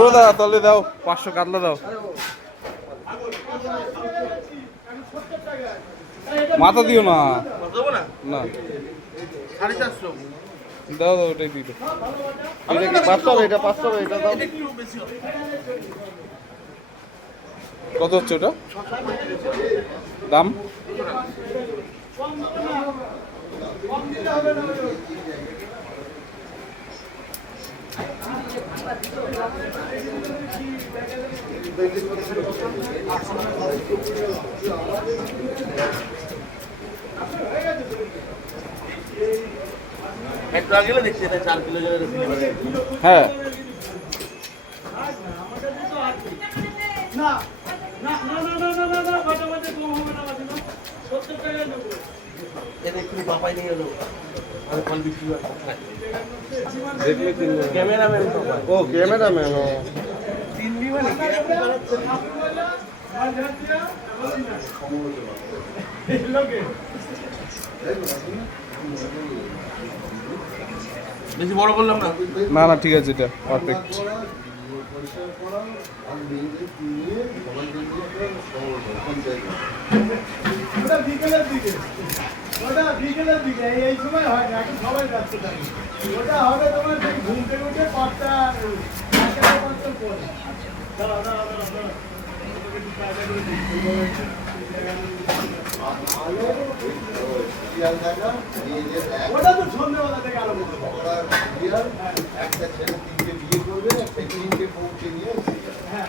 ও দাদা তলে দাও 500 কাতলা দাও মাথা দিও না না 450 দাও দাও ওটাই দিও এটা কি 500 এটা 500 এটা দাও কত হচ্ছে ওটা দাম একটু আগে দেখছি এটা 4 কিলো জনের হ্যাঁ না না না না না না না না বাটাবাটি কম হবে না বাজি না 70 টাকা নেব এটা একটু বাপাই নিয়ে এলো আর ফল বিক্রি হয় দেখলে তিন ক্যামেরাম্যান তো ও ক্যামেরাম্যান ও তিন বি মানে বেশি বড় করলাম না না না ঠিক আছে এটা পারফেক্ট ওটা বিকেলের দিকে এই সময় হয় না এখন সবাই যাচ্ছে তাই ওটা হবে তোমার ঘুম থেকে উঠে 5টা 5টা পরে দাঁড়া দাঁড়া দাঁড়া ওটা তো সন্ধ্যেবেলা থেকে আরম্ভ হবে একটা ছেলে 3টে বিয়ে করবে একটা 3টে পৌঁছে নিয়ে হ্যাঁ